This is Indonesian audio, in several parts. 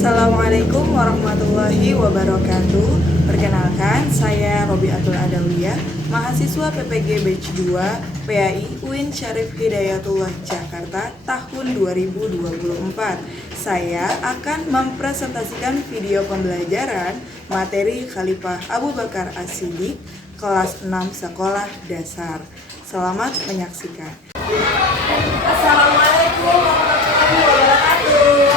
Assalamualaikum warahmatullahi wabarakatuh. Perkenalkan, saya Robiatul Adawiyah, mahasiswa PPG Batch 2 PAI UIN Syarif Hidayatullah Jakarta tahun 2024. Saya akan mempresentasikan video pembelajaran materi Khalifah Abu Bakar As-Siddiq kelas 6 sekolah dasar. Selamat menyaksikan. Assalamualaikum warahmatullahi wabarakatuh.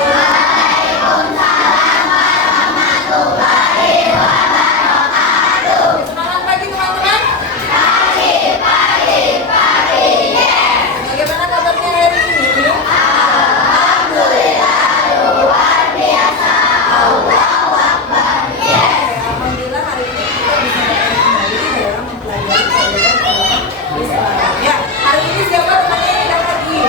Semangat pagi teman-teman. Pagi. Yes. Bagaimana kabarnya hari ini? Alhamdulillah luar biasa. Allahu Akbar. Yes. Alhamdulillah hari ini kita bisa kembali dalam mempelajari pelajaran agama Islam. Ya, hari ini siapa temannya yang datang lagi?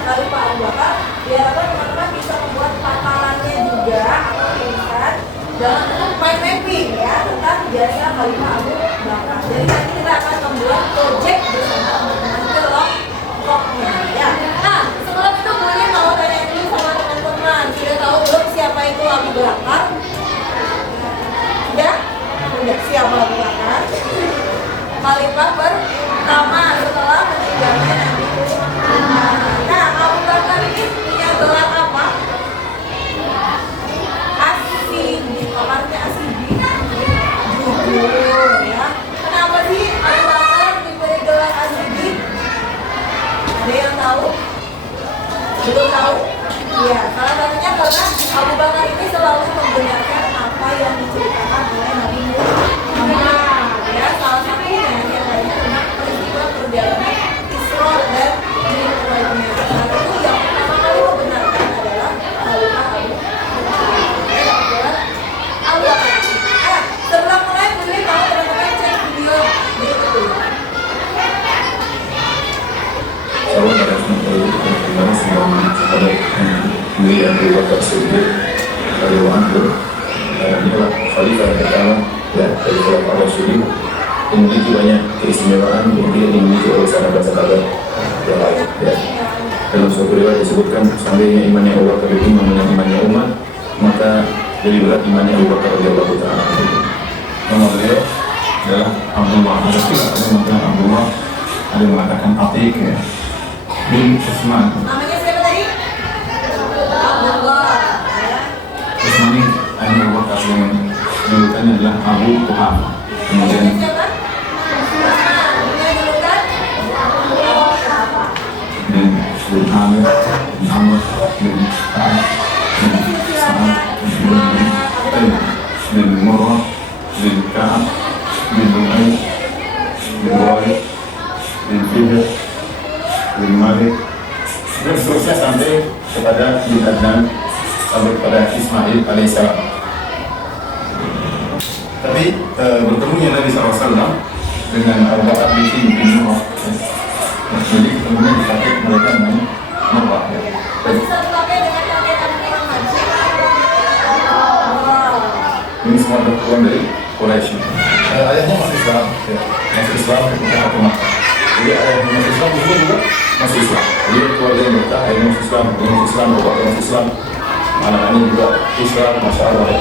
Khalifah Abu Bakar diharapkan teman-teman bisa membuat paparannya juga atau tulisan dalam bentuk mind mapping ya tentang jasa Khalifah Abu Bakar. Jadi nanti kita akan membuat project bersama teman-teman kelompoknya ya. Nah, sebelum itu boleh mau tanya dulu sama teman-teman, sudah tahu belum siapa itu Abu Bakar? Sudah? Sudah siapa Abu Bakar? Khalifah pertama setelah meninggalnya Nabi Muhammad. Nah, Abu Bakar ini punya gelar apa? As-Siddiq. Artinya As-Siddiq jujur ya. Kenapa sih Abu Bakar diberi gelar As-Siddiq? Ada yang tahu? Belum tahu? Iya, salah satunya karena Abu Bakar ini selalu membenarkan apa yang diceritakan oleh Nabi Muhammad. Ya, salah satunya yang lainnya tentang peristiwa perjalanan Isra dan Mi'rajnya. Saat itu yang pertama kali membenarkan adalah Khalifah Abu Bakar. Abu Bakar. Sebelum mulai boleh mau teman-teman cek video berikut dulu. Sahabat pada terima kasih kepada Nabi Abu Bakar Siddiq radhiyallahu anhu. Inilah khalifah yang pertama ya dari Khulafaur Rasyidin yang memiliki banyak keistimewaan yang tidak dimiliki oleh sahabat-sahabat yang lain ya. Dalam suatu riwayat disebutkan seandainya imannya Abu Bakar beriman dengan imannya umat, maka lebih berat imannya Abu Bakar radhiyallahu ta'ala anhu. Nama beliau adalah Abdullah. Ada pula ada yang mengatakan Abdullah, ada yang mengatakan Atiq ya, bin Utsman. Namanya siapa tadi? Abdullah. Utsman ini Abu Bakar yang julukannya adalah Abu Tuham. Kemudian Siapa? Dia julukan apa? bin Amir, bin Amr, bin Ka'ab, bin Sa'ad, bin Murrah, bin Ka'ab, bin Lu'ay, bin Walid, bin Fihr, bin Malik, dan seterusnya sampai kepada bin Adnan, sampai kepada Ismail alaihissalam. Tapi bertemunya Nabi SAW dengan Abu Bakar bin Murrah, jadi ketemunya dipakai mereka dengan Murrah ya. Bisa dipakai dengan kakek Muhammad. Ini semua berkeluar dari Quraisy. Ayahnya masuk Islam, ya. Masuk Islam ketika ke Makkah. Jadi ayahnya masuk Islam, ibunya juga masuk Islam. Jadi keluarga yang berkah, ayahnya masuk Islam, ibunya masuk Islam, bapaknya masuk Islam. Anak-anaknya juga Islam, Masya Allah ya.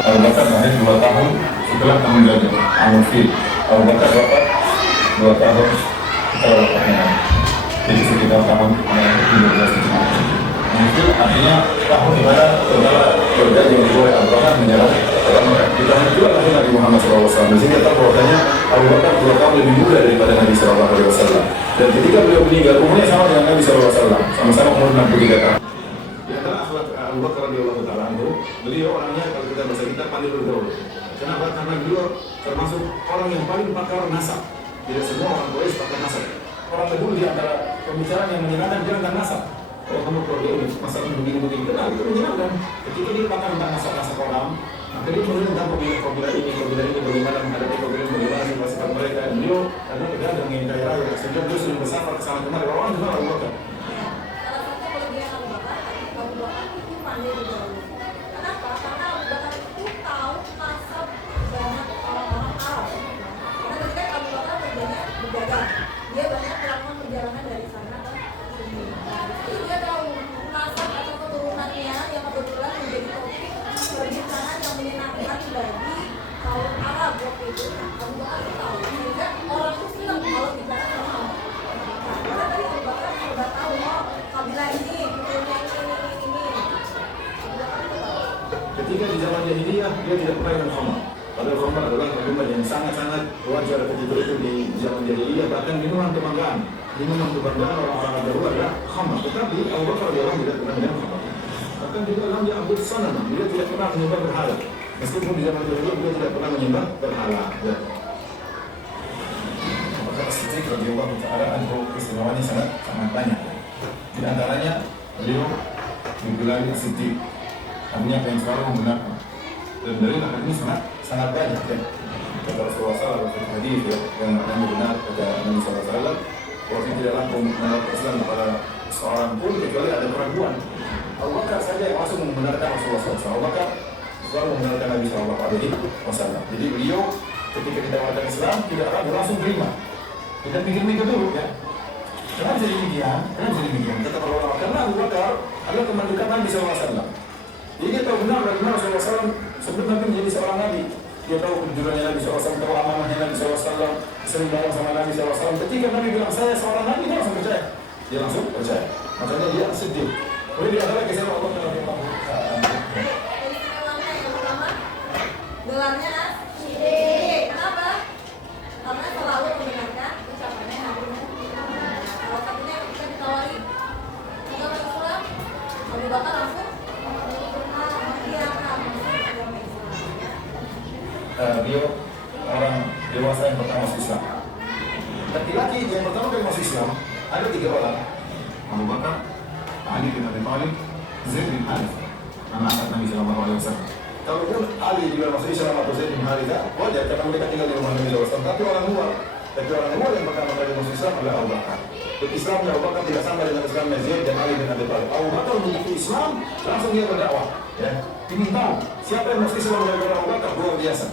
Abu Bakar lahir 2 tahun setelah tahun Gajah, Amul Fil. Abu Bakar wafat 2 tahun setelah wafatnya. Jadi sekitar tahun 13 Mungkin artinya tahun di mana keluarga yang dibuat Abu Bakar menyerang orang Mekah. Di tahun itu lahir Nabi Muhammad SAW. Sehingga tahu bahwasanya Abu Bakar 2 tahun lebih muda daripada Nabi SAW. Dan ketika beliau meninggal, umurnya sama dengan Nabi SAW, sama-sama umur 63 tahun. Di antara akhlak Abu Bakar radhiyallahu ta'ala anhu, beliau orangnya kalau kita bahasa kita pandai bergaul. Kenapa? Karena beliau termasuk orang yang paling pakar nasab. Tidak semua orang Quraisy pakar nasab. Orang dahulu di antara pembicaraan yang menyenangkan dia tentang nasab. Kalau kamu keluarga ini, masa begini-begini kenal, itu menyenangkan. Ketika dia pakar tentang nasab-nasab orang, maka dia menulis tentang kabilah ini, bagaimana menghadapi kabilah ini, bagaimana sifat-sifat mereka. Beliau karena begadang ingin kaya raya, sehingga beliau sering bersafar ke sana kemari. Orang juga Abu Bakar. Salah satu kelebihan Abu Bakar itu pandai bergaul. Kenapa? Karena Abu Bakar itu tahu nasab banyak orang-orang Arab. Karena ketika Abu Bakar kerjanya berdagang, dia banyak melakukan perjalanan dari sana ke sini. Itu dia tahu nasab atau keturunannya yang kebetulan menjadi topik perbincangan yang menyenangkan bagi kaum Arab waktu itu. Abu Bakar itu tahu, sehingga orang itu senang kalau bicara sama Abu Bakar. Karena tadi Abu Bakar sudah tahu, oh kabilah ini, keturunannya ini. Abu Bakar itu tahu. Ketika di zaman jahiliyah dia tidak pernah minum khamar. Padahal khamar adalah minuman yang sangat-sangat wajar ketika itu di zaman jahiliyah, bahkan minuman kebanggaan. Minuman kebanggaan orang-orang dahulu adalah khamar. Tetapi Abu Bakar radhiyallahu anhu tidak pernah minum khamar. Bahkan juga dalam dia Abu Sanam, dia tidak pernah menyembah berhala. Meskipun di zaman jahiliyah dia tidak pernah menyembah berhala. Ya. Maka As-Siddiq radhiyallahu ta'ala anhu istimewanya sangat banyak. Di antaranya beliau digelari As-Siddiq. Artinya yang selalu membenarkan. Dan dari hal ini sangat banyak ya. Kata Rasulullah SAW dalam hadis ya, yang maknanya benar kata Nabi SAW, Rasul tidak langsung menerapkan Islam kepada seorang pun kecuali ada keraguan. Abu Bakar saja yang langsung membenarkan Rasulullah SAW. Abu Bakar selalu membenarkan Nabi SAW. Jadi beliau ketika ditawarkan Islam tidak ragu, langsung terima. Kita pikir-pikir dulu ya. Kenapa jadi demikian? Kata para ulama, karena Abu Bakar adalah teman dekat Nabi SAW. Jadi dia tahu benar bagaimana Rasulullah SAW sebelum Nabi menjadi seorang Nabi. Dia tahu kejujurannya Nabi SAW, tahu amanahnya Nabi SAW, sering bareng sama Nabi SAW. Ketika Nabi bilang saya seorang Nabi, dia langsung percaya. Makanya dia sedih. Boleh dia adalah kisah Allah dalam yang gelarnya Siddiq. Kenapa? Karena selalu mendengarkan ucapannya Nabi. Kalau satunya kita ditawari kita masuk Islam, Abu Bakar langsung beliau orang dewasa yang pertama masuk Islam. Laki-laki yang pertama kali masuk Islam ada 3 orang: Abu Bakar, Ali bin Abi Thalib, Zaid bin Harith, anak Nabi SAW. Kalau pun Ali juga masuk Islam atau Zaid bin Harith, wajar karena mereka tinggal di rumah Nabi SAW. Tapi orang luar yang pertama kali masuk Islam adalah Abu Bakar. Islamnya Abu Bakar tidak sama dengan Islamnya Zaid dan Ali bin Abi Thalib. Abu Bakar begitu Islam langsung dia berdakwah. Ya, ingin tahu siapa yang masuk Islam dari Abu Bakar, luar biasa.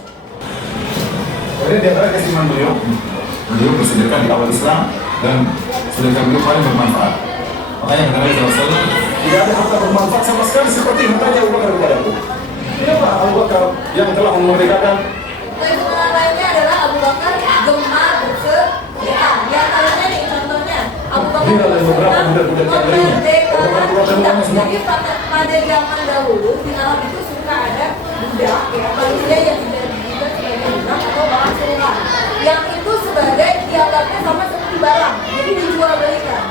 Kemudian di antara kesimpulan beliau bersedekah di awal Islam dan sedekah beliau paling bermanfaat. Makanya kata Nabi SAW, tidak ada harta bermanfaat sama sekali seperti hartanya Abu Bakar kepadaku. Kenapa Abu Bakar yang telah memerdekakan? Kesimpulan lainnya adalah Abu Bakar gemar bersedekah. Di antaranya nih contohnya Abu Bakar memerdekakan budak. Jadi pada zaman dahulu di Arab itu suka ada budak ya, manusia yang tidak dibuat sebagai budak atau barang seruan. Yang itu sebagai dianggapnya sama seperti barang, jadi dijual belikan.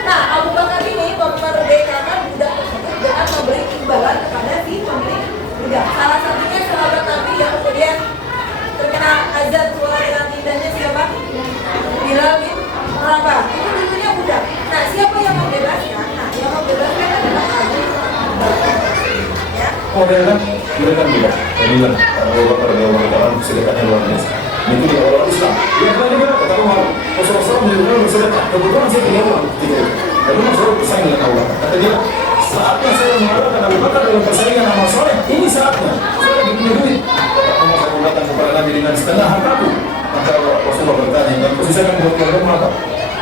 Nah, Abu Bakar ini memerdekakan budak tersebut dengan memberi imbalan kepada si pemilik budak. Salah satunya sahabat Nabi yang kemudian terkena azab suara dengan indahnya siapa? Bilal bin Rabah. Itu dulunya budak. Nah, siapa yang membebaskan? Nah, yang membebaskan adalah Abu Bakar. Ya. Dia kan budak. Saya bilang Abu Bakar adalah sedekahnya luar biasa. Itu di awal Islam. Dia bilang kata Umar, Rasulullah SAW menyuruh bersedekah. Kebetulan saya punya uang ketika itu. Lalu Rasulullah bersaing dengan Abu Bakar. Kata dia, saatnya saya mengalahkan Abu Bakar dalam persaingan amal soleh. Ini saatnya. Saya lagi punya duit. Kata Umar, saya datang kepada Nabi dengan setengah hartaku. Maka Rasulullah bertanya, dan kau sisakan buat keluarga maka?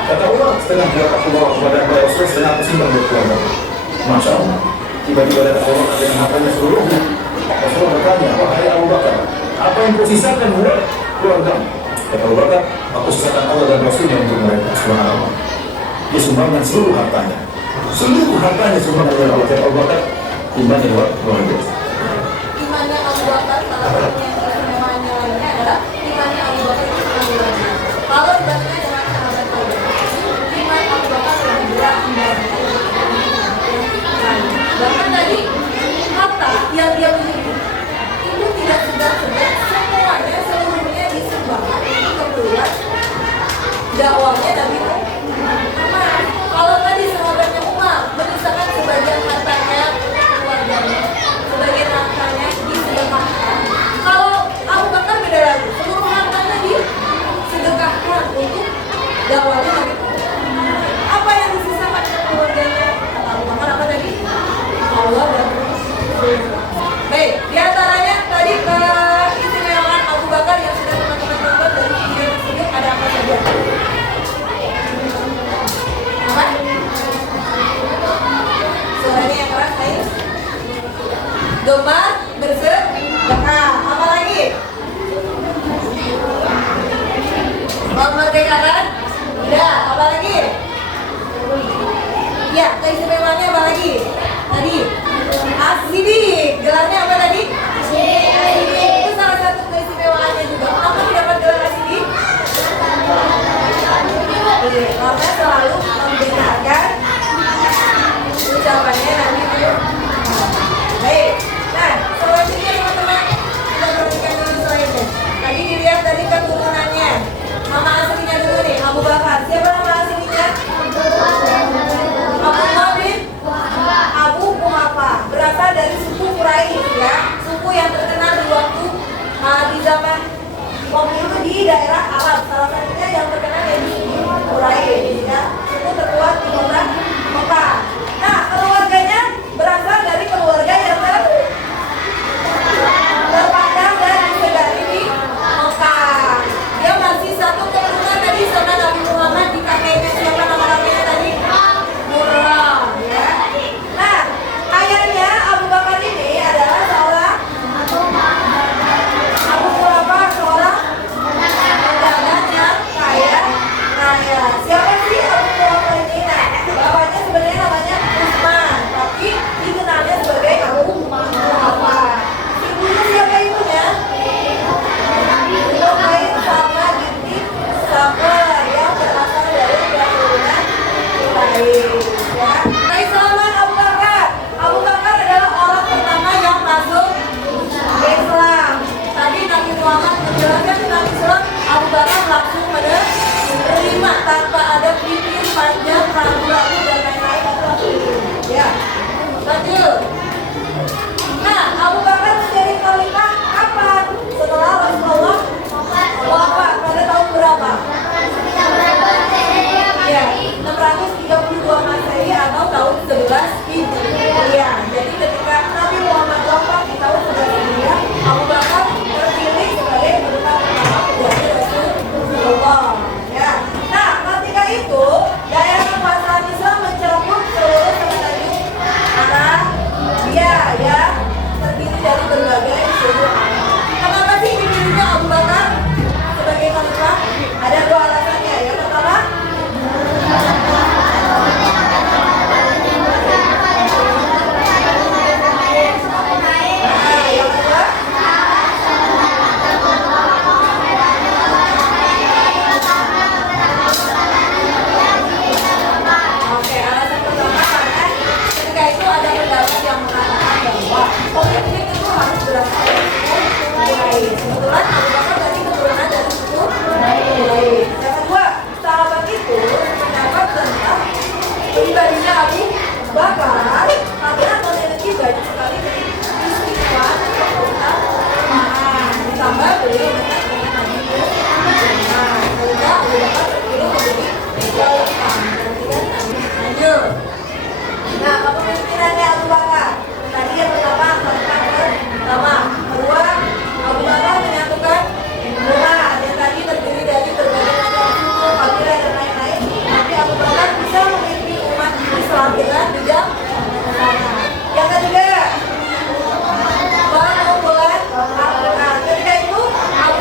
Kata Umar, setengah buat aku bawa kepada Rasulullah, setengah aku simpan buat keluarga. Masya Allah. Tiba-tiba datang orang dengan hartanya seluruhnya. Rasulullah bertanya, wahai Abu Bakar, apa yang kau sisakan buat keluarga? Kata Abu Bakar, aku sisakan Allah dan Rasulnya untuk mereka. Subhanallah. Dia sumbangkan seluruh hartanya sumbangkan oleh Allah. Kata Abu Bakar, imannya luar biasa. Imannya Abu Bakar salah satu yang istimewanya lainnya adalah imannya Abu Bakar itu sangat luar biasa. Kalau dibandingkan dengan sahabat lain, iman Abu Bakar lebih berat dibandingkan bahkan tadi harta yang dia miliki itu tidak segan-segan semuanya seluruhnya disumbangkan untuk keperluan dakwahnya Nabi Muhammad. Kalau tadi sahabatnya Umar menyisakan sebagian hartanya keluarganya, sebagian hartanya disedekahkan. Kalau Abu Bakar beda lagi, seluruh hartanya disedekahkan untuk dakwahnya Nabi Muhammad. Apa yang disisakan untuk keluarganya? Kata Abu Bakar apa tadi? Allah dan Rasulullah. Baik, diantaranya tadi keistimewaan Abu Bakar yang sudah teman-teman tonton dari video tersebut ada apa saja? Apa? Suaranya yang keras, baik. Gemar bersedekah. Apa lagi? Memerdekakan budak. Apa lagi? Ya, keistimewaannya apa lagi? Tadi As-Siddiq. Gelarnya apa tadi? As-Siddiq. Itu salah satu keistimewaannya juga. Kenapa dapat gelar As-Siddiq? Karena selalu membenarkan ucapannya Nabi Muhammad. Baik. Nah, selanjutnya teman-teman kita perhatikan dulu selainnya. Tadi dilihat dari keturunannya. Nama aslinya dulu nih, Abu Bakar. Siapa nama aslinya? Abdullah bin Abu Quhafah. Berasal dari suku Quraisy ya, suku yang terkenal di waktu di zaman waktu itu di daerah Arab. Salah satunya yang terkenal yaitu Quraisy ya. Hijriah. Jadi ketika Nabi Muhammad wafat di tahun 11 Hijriah, Abu Bakar terpilih sebagai penutup pertama menjadi Rasulullah. Ya. Nah, ketika itu daerah kekuasaan Islam mencakup seluruh semenanjung Arabia ya, terdiri dari berbagai suku. Kenapa sih dipilihnya Abu Bakar sebagai khalifah? Ada dua alasannya. Yang pertama, pemimpin itu harus berasal dari suku Quraisy. Kebetulan Abu Bakar tadi keturunan dari suku Quraisy. Yang kedua, sahabat itu mendapat tentang pribadinya Abu Bakar karena memiliki banyak sekali istighfar atau keutamaan. Ditambah beliau dekat dengan Nabi Muhammad. Sehingga Abu Bakar terpilih menjadi khalifah. Lanjut. Nah, kepemimpinannya Abu Bakar. Tadi yang pertama khalifah pertama, kedua Abu Bakar menyatukan umat yang tadi terdiri dari berbagai macam suku, kabilah dan lain-lain. Tapi Abu Bakar bisa memimpin umat Islam dengan bijak. Yang ketiga, pengumpulan Al-Quran. Ketika itu Abu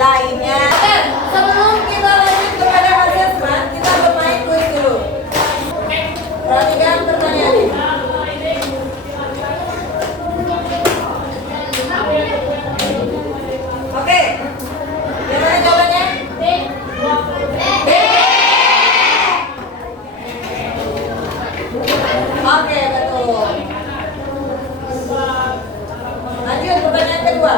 lainnya. Oke, sebelum kita lanjut kepada asesmen, kita bermain kuis dulu. Perhatikan pertanyaannya. Oke, gimana jawabannya? B. Oke, betul. Lanjut pertanyaan kedua.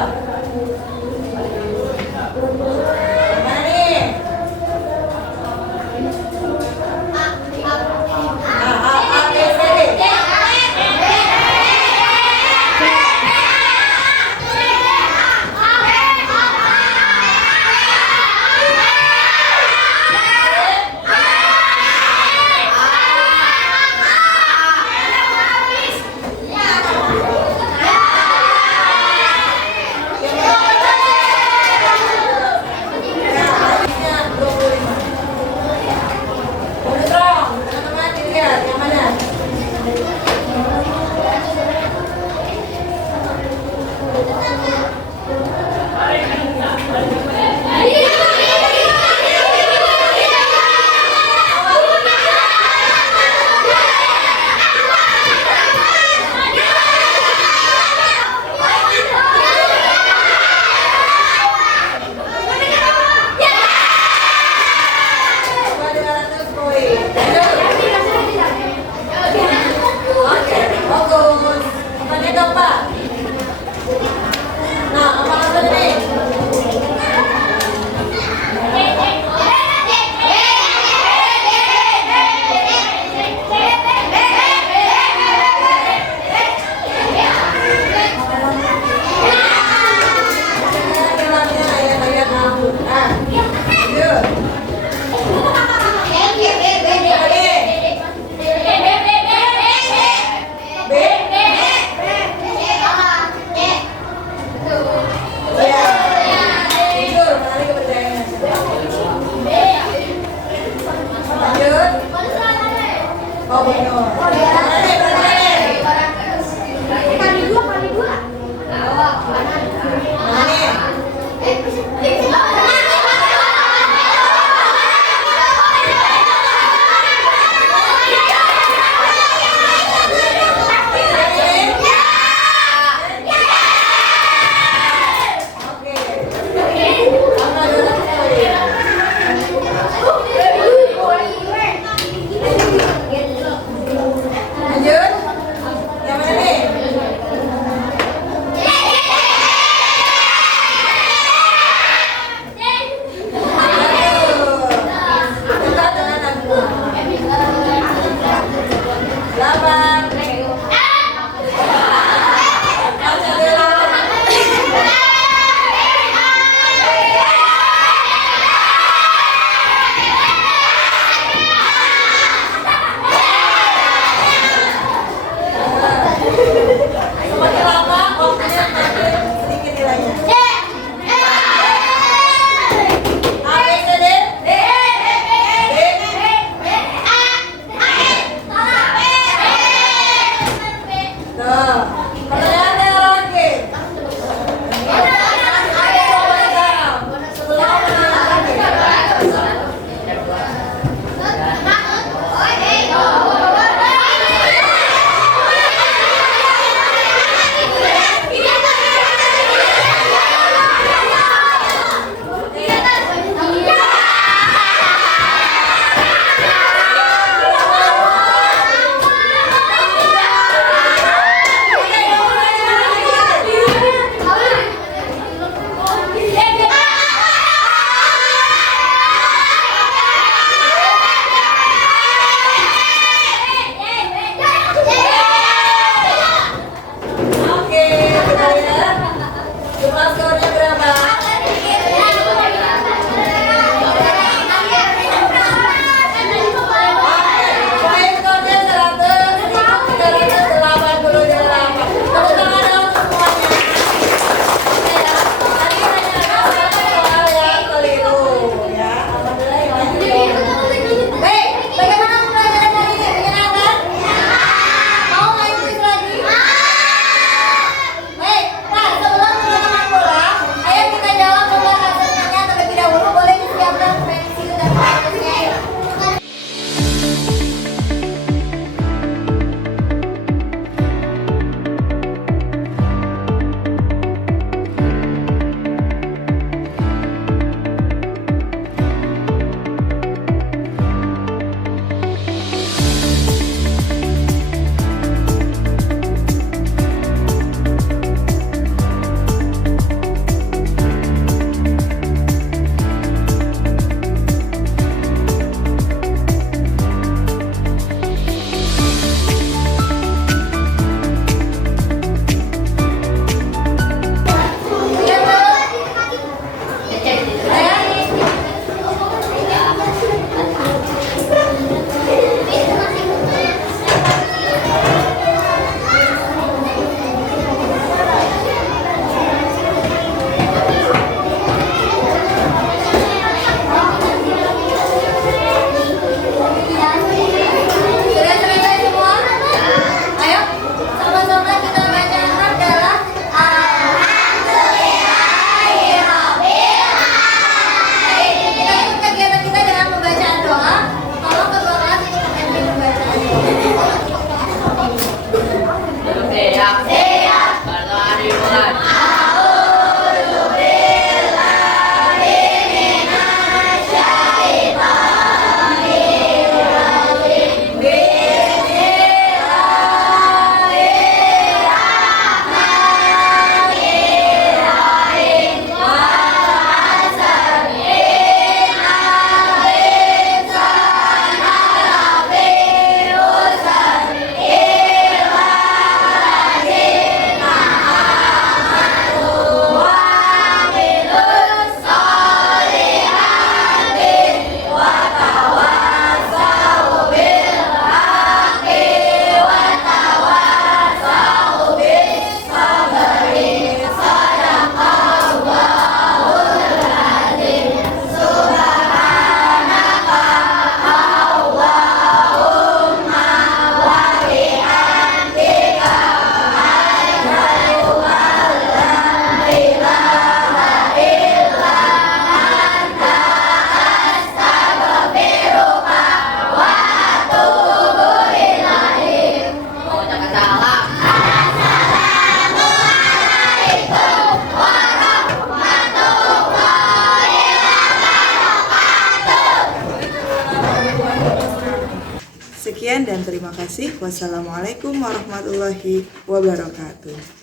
Sekian dan terima kasih. Wassalamualaikum warahmatullahi wabarakatuh.